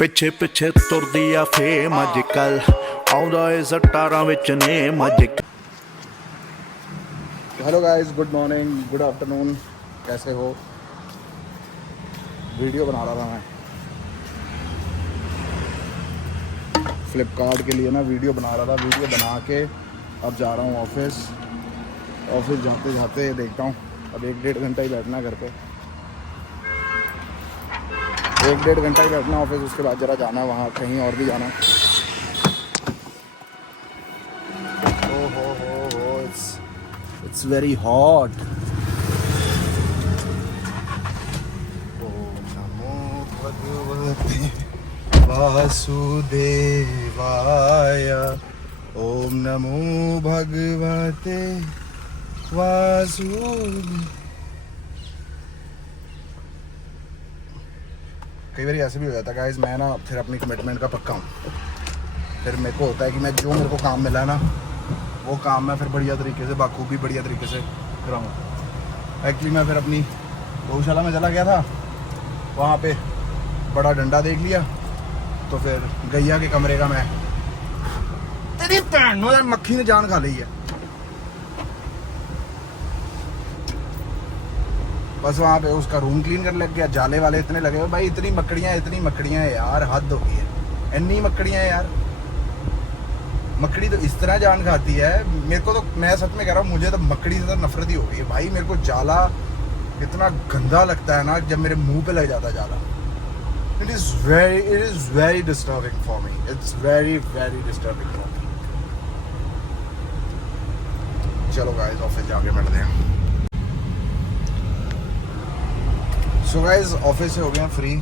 ਪਿੱਛੇ ਪਿੱਛੇ ਤੁਰਦੀ ਆ ਫੇਮ ਅੱਜ ਕੱਲ ਆਉਂਦਾ ਏ ਸਟਾਰਾਂ ਵਿੱਚ ਨੇਮ ਅੱਜ hello guys, good morning, good afternoon. कैसे हो? वीडियो बना रहा था मैं फ्लिपकार्ट के लिए ना, वीडियो बना रहा था। वीडियो बना के अब जा रहा हूँ ऑफिस। ऑफिस जाते जाते देखता हूँ अब 1-1.5 घंटा ही बैठना घर पे। 1-1.5 घंटा ही बैठना ऑफिस, उसके बाद ज़रा जाना वहाँ कहीं और भी जाना। हो इट्स वेरी हॉट। ओम नमो भगवते वासुदेवाय। ओम नमो भगवते वासुदेव। कई बार ऐसे भी हो जाता है गाइस, मैं ना फिर अपनी कमिटमेंट का पक्का हूँ। फिर मेरे को होता है कि मैं जो मेरे को काम मिला है ना, वो काम मैं फिर बढ़िया तरीके से बाखूबी बढ़िया तरीके से कराऊँ। एक्चुअली मैं फिर अपनी गौशाला में चला गया था, वहाँ पे बड़ा डंडा देख लिया, तो फिर गैया के कमरे का मैं तेरी भैन यार मक्खी ने जान खा ली है। बस वहाँ पे उसका रूम क्लीन कर लग गया, जाले वाले इतने लगे हुए भाई, इतनी मकड़ियाँ हैं यार, हद हो गई है। इतनी मकड़ियाँ हैं यार, मकड़ी तो इस तरह जान खाती है। मेरे को तो, मैं सच में कह रहा हूँ, मुझे तो मकड़ी से तो नफरत ही हो गई है भाई। मेरे को जाला इतना गंदा लगता है ना जब मेरे मुंह पे लग जाता है जाला। It is very disturbing for me. It's very disturbing for me. चलो गाइस, ऑफिस जाके मिलते हैं। सो गाइस, ऑफिस से हो गए फ्री।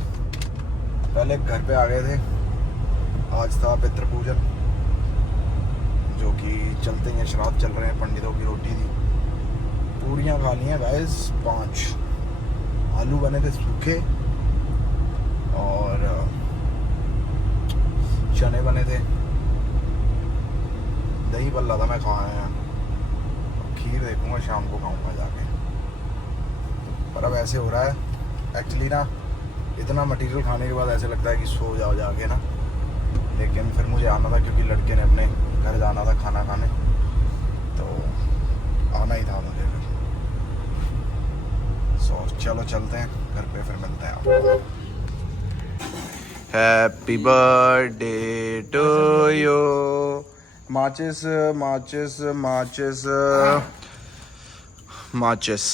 पहले घर पे आ गए थे, आज था पितृ पूजन, जो कि चलते हैं, श्राद्ध चल रहे हैं, पंडितों की रोटी थी, पूरियाँ खा ली हैं गाइस 5, आलू बने थे सूखे और चने बने थे, दही बल्ला था मैं खाया है। खीर देखूंगा शाम को, खाऊंगा जाके। पर अब ऐसे हो रहा है एक्चुअली ना, इतना मटेरियल खाने के बाद ऐसे लगता है कि सो जाओ जाके ना, लेकिन फिर मुझे आना था क्योंकि लड़के ने अपने घर जाना था खाना खाने, तो आना ही था मुझे फिर। सो चलो चलते हैं घर पे, फिर मिलते हैं आपको। Happy birthday to you. माचिस माचिस माचिस माचिस।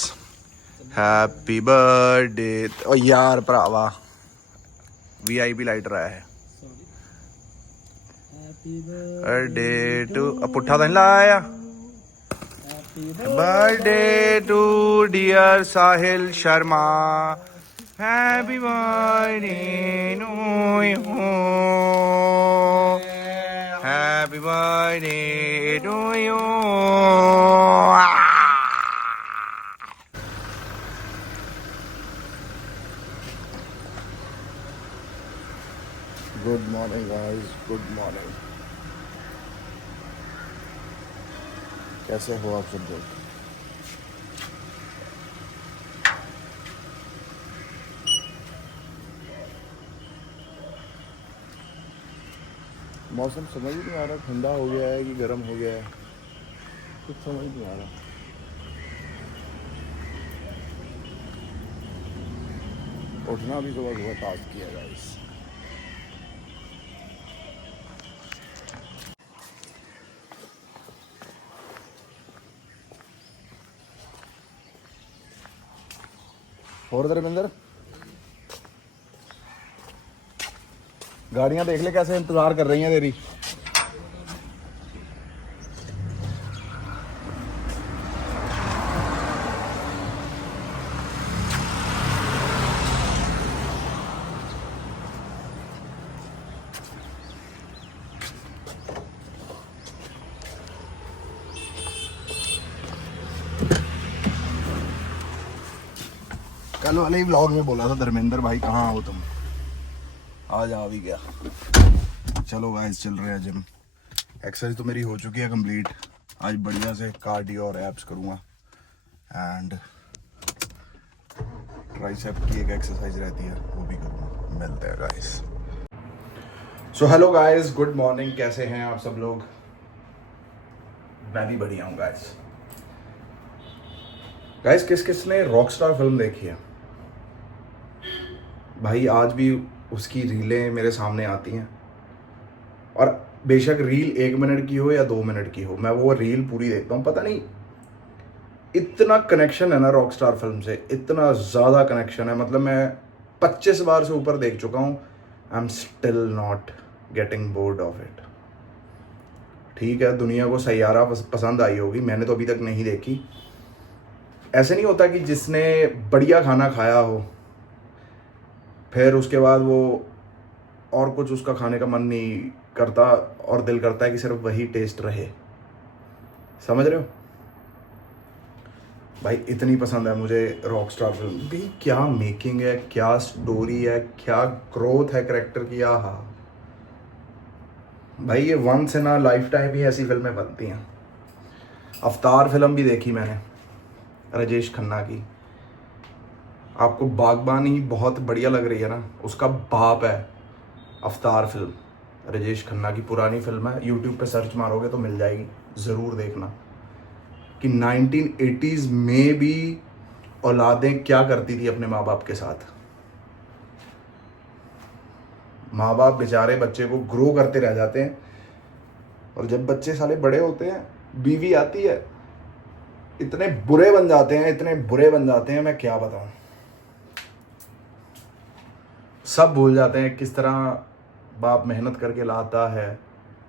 Happy birthday. ओ यार भरावा, VIP लाइटर आया है। बर्थडे टू, पुट्ठा तो नहीं लाया। Birthday to dear Sahil Sharma. Happy birthday to you. Happy birthday to you. Good morning guys, good morning. कैसे हो आप सब लोग? मौसम समझ ही नहीं आ रहा, ठंडा हो गया है कि गर्म हो गया है, कुछ समझ नहीं आ रहा। उठना भी सुबह सुबह टास्क किया गाइस। और धर्मेंद्र, गाड़ियां देख ले कैसे इंतजार कर रही हैं तेरी। कल वाले ही व्लॉग में बोला था धर्मेंद्र भाई, कहाँ हो तुम? आज आ भी गया। चलो गाइस, चल रहे हैं जिम। एक्सरसाइज तो मेरी हो चुकी है कंप्लीट। आज बढ़िया से कार्डियो और एब्स करूँगा, एंड ट्राइसेप की एक एक्सरसाइज रहती है वो भी करूँगा। मिलते हैं guys. So hello guys, good morning. कैसे हैं आप सब लोग? मैं भी बढ़िया हूँ गाइस। गाइस, किस किस ने रॉकस्टार फिल्म देखी है? भाई आज भी उसकी रीलें मेरे सामने आती हैं, और बेशक रील 1 मिनट की हो या 2 मिनट की हो, मैं वो रील पूरी देखता हूँ। पता नहीं इतना कनेक्शन है ना रॉकस्टार फिल्म से, इतना ज़्यादा कनेक्शन है। मतलब मैं 25 बार से ऊपर देख चुका हूँ। I am still not getting bored of it. ठीक है, दुनिया को सैयारा पसंद आई होगी, मैंने तो अभी तक नहीं देखी। ऐसे नहीं होता कि जिसने बढ़िया खाना खाया हो फिर उसके बाद वो और कुछ उसका खाने का मन नहीं करता और दिल करता है कि सिर्फ वही टेस्ट रहे। समझ रहे हो भाई? इतनी पसंद है मुझे रॉकस्टार फिल्म भी। क्या मेकिंग है, क्या स्टोरी है, क्या ग्रोथ है कैरेक्टर की। हाँ भाई, ये once in a lifetime ही ऐसी फिल्में बनती हैं। अवतार फिल्म भी देखी मैंने, राजेश खन्ना की। आपको बागबानी बहुत बढ़िया लग रही है ना, उसका बाप है अवतार फिल्म। राजेश खन्ना की पुरानी फिल्म है, यूट्यूब पे सर्च मारोगे तो मिल जाएगी, ज़रूर देखना। कि 1980s में भी औलादें क्या करती थी अपने माँ बाप के साथ। माँ बाप बेचारे बच्चे को ग्रो करते रह जाते हैं, और जब बच्चे साले बड़े होते हैं, बीवी आती है, इतने बुरे बन जाते हैं, इतने बुरे बन जाते हैं, मैं क्या बताऊं। सब भूल जाते हैं किस तरह बाप मेहनत करके लाता है,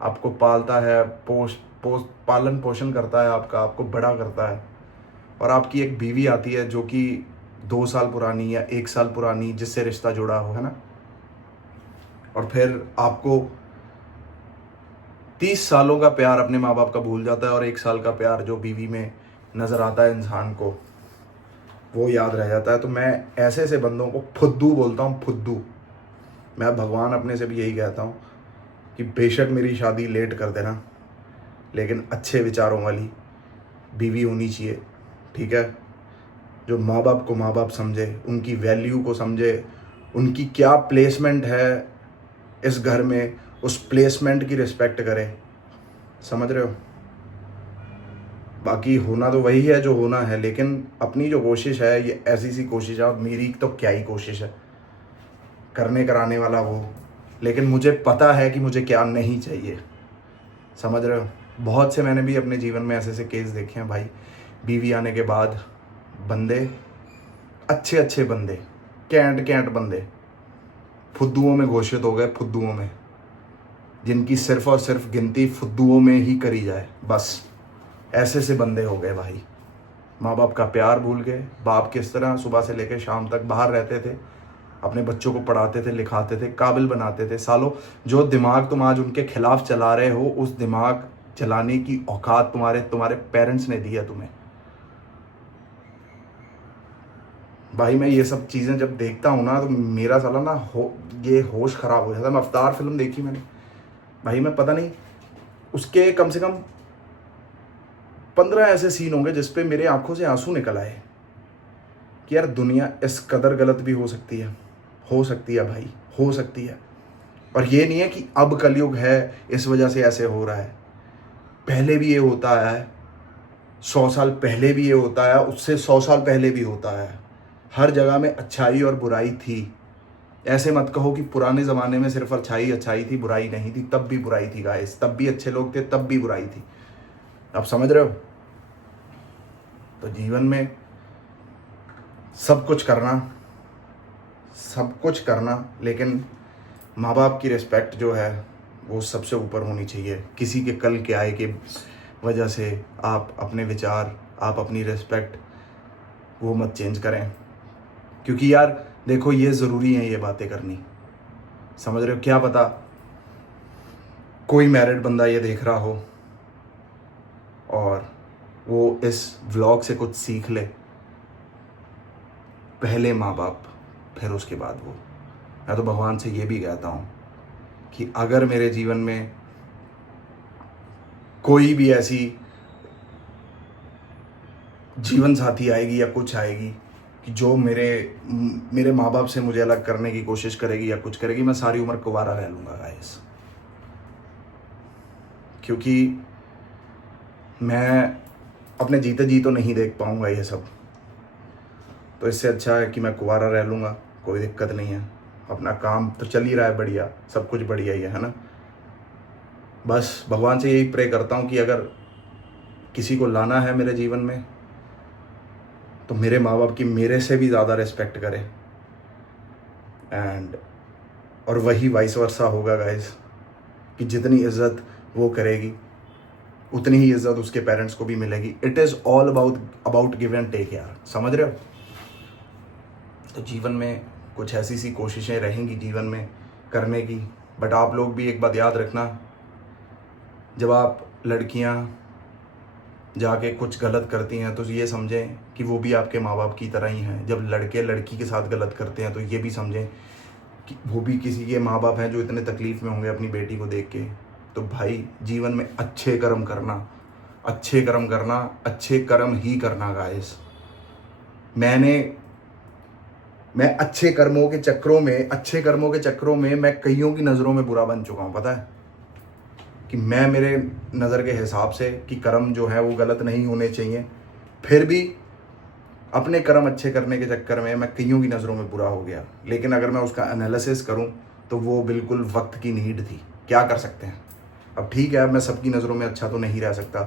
आपको पालता है, पालन पोषण करता है आपका, आपको बड़ा करता है। और आपकी एक बीवी आती है जो कि 2 साल पुरानी या 1 साल पुरानी, जिससे रिश्ता जुड़ा हो, है ना। और फिर आपको 30 सालों का प्यार अपने माँ बाप का भूल जाता है, और 1 साल का प्यार जो बीवी में नज़र आता है इंसान को, वो याद रह जाता है। तो मैं ऐसे ऐसे बंदों को फुद्दू बोलता हूँ, फुद्दू। मैं भगवान अपने से भी यही कहता हूँ कि बेशक मेरी शादी लेट कर देना, लेकिन अच्छे विचारों वाली बीवी होनी चाहिए। ठीक है, जो माँ बाप को माँ बाप समझे, उनकी वैल्यू को समझे, उनकी क्या प्लेसमेंट है इस घर में, उस प्लेसमेंट की रिस्पेक्ट करे। समझ रहे हो? बाकी होना तो वही है जो होना है, लेकिन अपनी जो कोशिश है ये ऐसी सी कोशिश है, और मेरी तो क्या ही कोशिश है करने कराने वाला वो, लेकिन मुझे पता है कि मुझे क्या नहीं चाहिए। समझ रहे हो? बहुत से मैंने भी अपने जीवन में ऐसे ऐसे केस देखे हैं भाई। बीवी आने के बाद बंदे, अच्छे अच्छे बंदे, कैंट बंदे फुद्दुओं में घोषित हो गए, फुद्दुओं में, जिनकी सिर्फ और सिर्फ गिनती फुद्दुओं में ही करी जाए। बस ऐसे से बंदे हो गए भाई। माँ बाप का प्यार भूल गए। बाप किस तरह सुबह से लेकर शाम तक बाहर रहते थे, अपने बच्चों को पढ़ाते थे, लिखाते थे, काबिल बनाते थे। सालों, जो दिमाग तुम आज उनके खिलाफ चला रहे हो, उस दिमाग चलाने की औकात तुम्हारे पेरेंट्स ने दी है तुम्हें। भाई मैं ये सब चीज़ें जब देखता हूँ ना, तो मेरा साला ना ये होश ख़राब हो जाता है। मैं अवतार फिल्म देखी मैंने भाई, मैं पता नहीं, उसके कम से कम 15 ऐसे सीन होंगे जिस पे मेरे आंखों से आंसू निकल आए कि यार दुनिया इस कदर गलत भी हो सकती है भाई, हो सकती है। और ये नहीं है कि अब कलयुग है इस वजह से ऐसे हो रहा है, पहले भी ये होता है, 100 साल पहले भी ये होता है, उससे 100 साल पहले भी होता है। हर जगह में अच्छाई और बुराई थी। ऐसे मत कहो कि पुराने ज़माने में सिर्फ अच्छाई थी, बुराई नहीं थी। तब भी बुराई थी गाइस, तब भी अच्छे लोग थे, तब भी बुराई थी। आप समझ रहे हो? तो जीवन में सब कुछ करना, लेकिन माँ बाप की रिस्पेक्ट जो है वो सबसे ऊपर होनी चाहिए। किसी के कल के आए के वजह से आप अपने विचार, आप अपनी रिस्पेक्ट वो मत चेंज करें, क्योंकि यार देखो ये ज़रूरी है ये बातें करनी। समझ रहे हो? क्या पता कोई मैरिड बंदा ये देख रहा हो और वो इस व्लॉग से कुछ सीख ले। पहले माँ बाप, फिर उसके बाद वो। मैं तो भगवान से ये भी कहता हूँ कि अगर मेरे जीवन में कोई भी ऐसी जीवन साथी आएगी या कुछ आएगी कि जो मेरे माँ बाप से मुझे अलग करने की कोशिश करेगी या कुछ करेगी, मैं सारी उम्र कुंवारा रह लूँगा गाइस। क्योंकि मैं अपने जीते जी तो नहीं देख पाऊँगा ये सब। तो इससे अच्छा है कि मैं कुंवारा रह लूँगा, कोई दिक्कत नहीं है। अपना काम तो चल ही रहा है बढ़िया, सब कुछ बढ़िया ही है ना। बस भगवान से यही प्रे करता हूँ कि अगर किसी को लाना है मेरे जीवन में तो मेरे माँ बाप की मेरे से भी ज़्यादा रिस्पेक्ट करे, एंड और वही वाइस वर्सा होगा गाइस, कि जितनी इज्जत वो करेगी उतनी ही इज्जत उसके पेरेंट्स को भी मिलेगी। It is all about give and take यार, समझ रहे हो। तो जीवन में कुछ ऐसी सी कोशिशें रहेंगी जीवन में करने की, बट आप लोग भी एक बात याद रखना, जब आप लड़कियां जाके कुछ गलत करती हैं तो ये समझें कि वो भी आपके माँ बाप की तरह ही हैं। जब लड़के लड़की के साथ गलत करते हैं तो ये भी समझें कि वो भी किसी के माँ बाप हैं जो इतने तकलीफ़ में होंगे अपनी बेटी को देख के। तो भाई जीवन में अच्छे कर्म करना, अच्छे कर्म करना, अच्छे कर्म ही करना गाइस। मैं अच्छे कर्मों के चक्रों में मैं कईयों की नज़रों में बुरा बन चुका हूँ, पता है। कि मैं मेरे नज़र के हिसाब से कि कर्म जो है वो गलत नहीं होने चाहिए, फिर भी अपने कर्म अच्छे करने के चक्कर में मैं कईयों की नज़रों में बुरा हो गया। लेकिन अगर मैं उसका एनालिसिस करूं तो वो बिल्कुल वक्त की नीड थी। क्या कर सकते हैं, अब ठीक है मैं सबकी नज़रों में अच्छा तो नहीं रह सकता,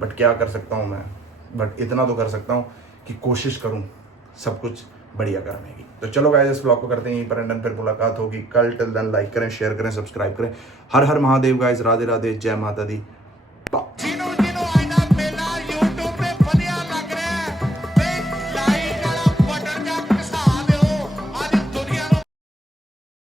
बट क्या कर सकता हूं मैं, बट इतना तो कर सकता हूं कि कोशिश करूं सब कुछ बढ़िया करने की। तो चलो गाइस इस व्लॉग को करते हैं यहीं पर एंड, फिर मुलाकात होगी कल। टिल देन लाइक करें, शेयर करें, सब्सक्राइब करें। हर हर महादेव गाइस, राधे राधे, जय माता दी।